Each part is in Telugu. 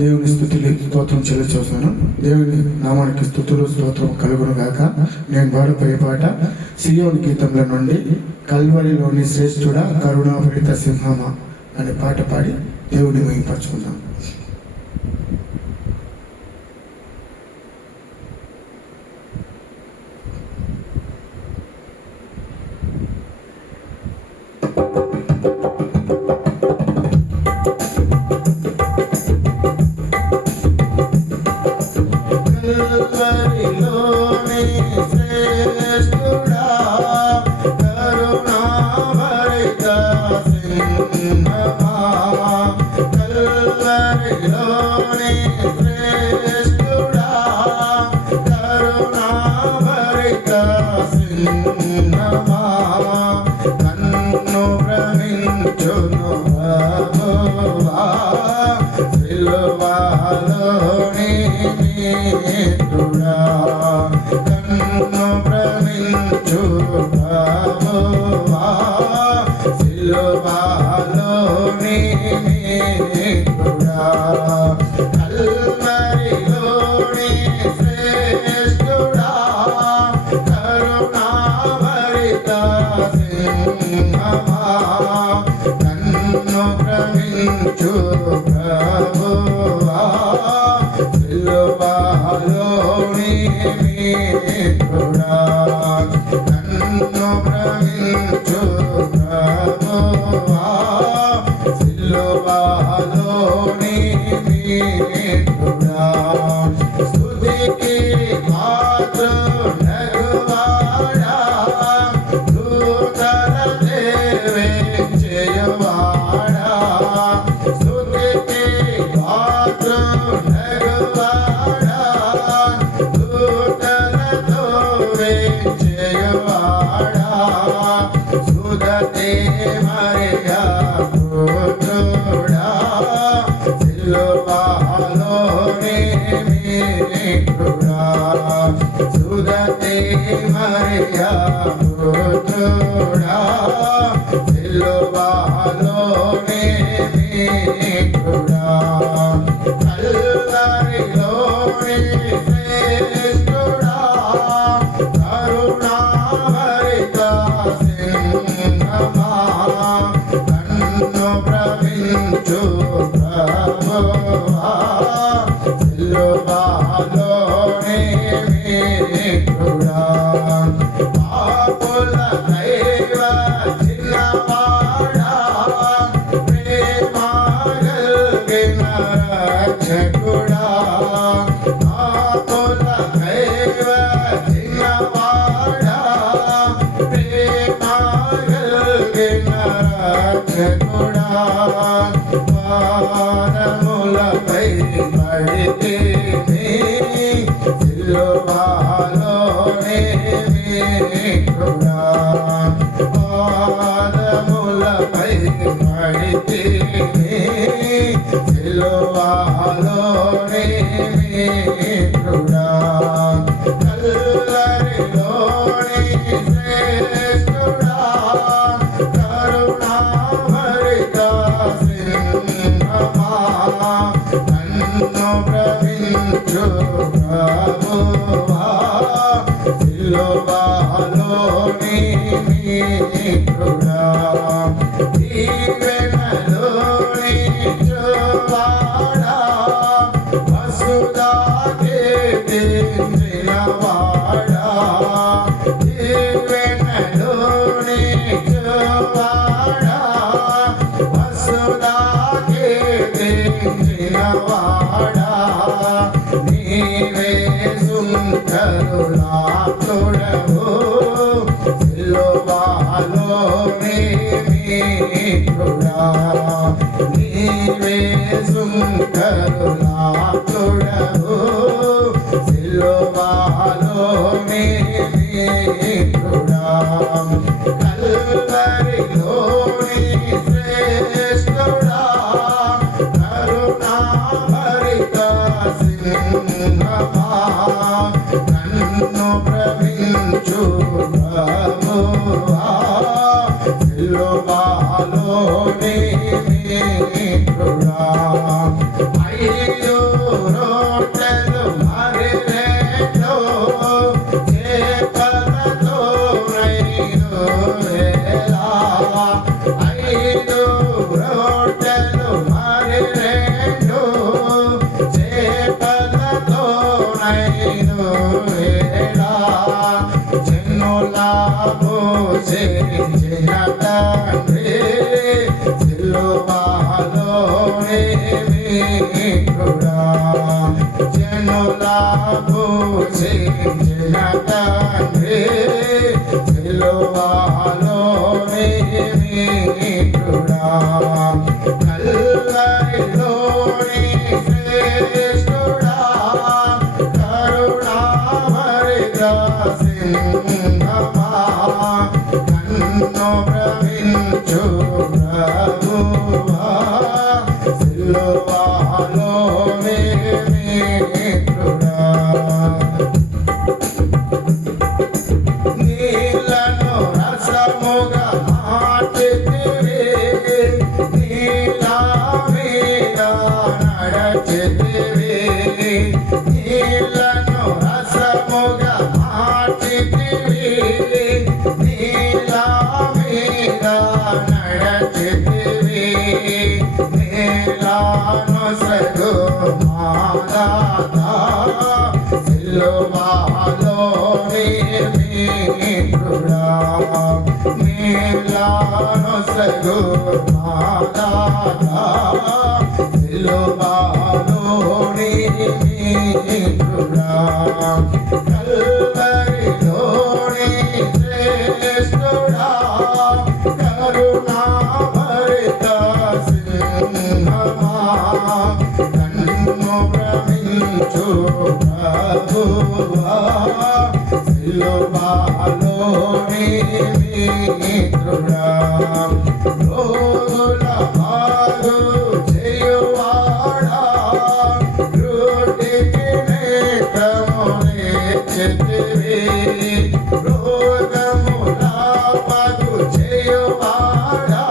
దేవుని స్తుతులు స్తోత్రం చెల్లించున్నాను. దేవుని నామానికి స్తుతులు స్తోత్రం కలుగును గాక. నేను పాడబోయే పాట సియోను గీతంలో నుండి కల్వరిలోని శ్రేష్ఠుడా కరుణాభరిత సింహమా అనే పాట పాడి దేవుడిని మహిమపరచుకుందాం. I మిత్రుడా జనుల పూజించిన తండ్రి సిలువలోని మిత్రుడా కల్వరిలోని శ్రేష్ఠుడా కరుణామృత సింహమా నన్ను భ్రమించు ప్రభువా సిలువలోని మిత్రుడా నీలను రసముగా మార్చితివి నీలా మీద నడచితివి నీలను రసముగా మార్చితివి నీలా మీద నడచితివి నీలాను సగు మాదాతా సిలువలోని మిత్రుడా నీలాను సగు మాదాతా సిలువలోని మిత్రుడా కల్వరిలోని శ్రేష్ఠుడా కరుణామృత సింహమా నన్ను భ్రమించు ప్రభువా సిలువలోని మిత్రుడా రోగుల బాగు చేయువాడా రోటికి నేత్రమునే చెతివి రోగముల బాగు చేయువాడా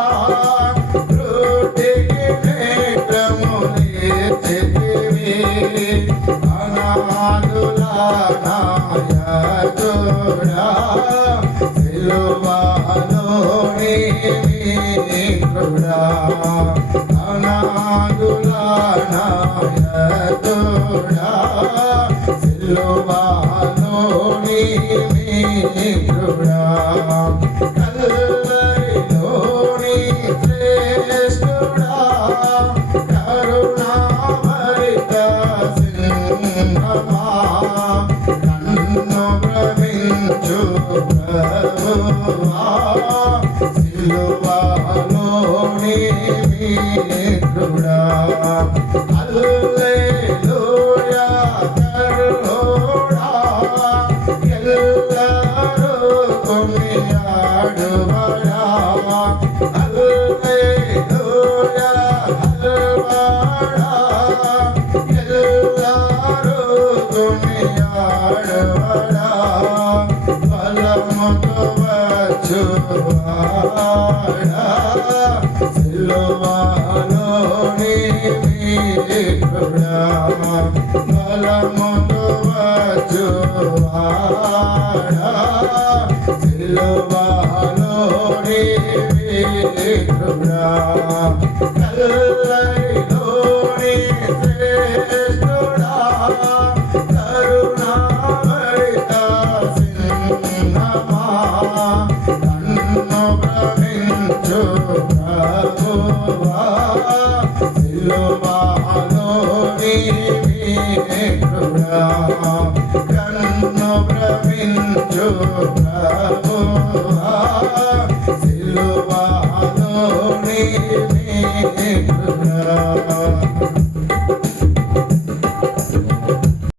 రోటికి నేత్రమునే చెతివి అనాథుల నాయకుడా సిలువలోని మిత్రుడా అనాథుల నాయకుడా సిలువలోని మిత్రుడా కల్వరిలోని శ్రేష్ఠుడా కరుణామృత సింహమా నన్ను భ్రమించు ప్రభువా సిలువలోని మిత్రుడా హల్లెలూయా కరుణోడా ఎల్లరూ కొనియాడువడా హల్లెలూయా హల్లెలూయా ఎల్లరూ కొనియాడువడా బలముతో వచ్చువాడా సిలువలోని మిత్రుడా బలముతో వచ్చువాడా సిలువలోని మిత్రుడా కల్వరిలోని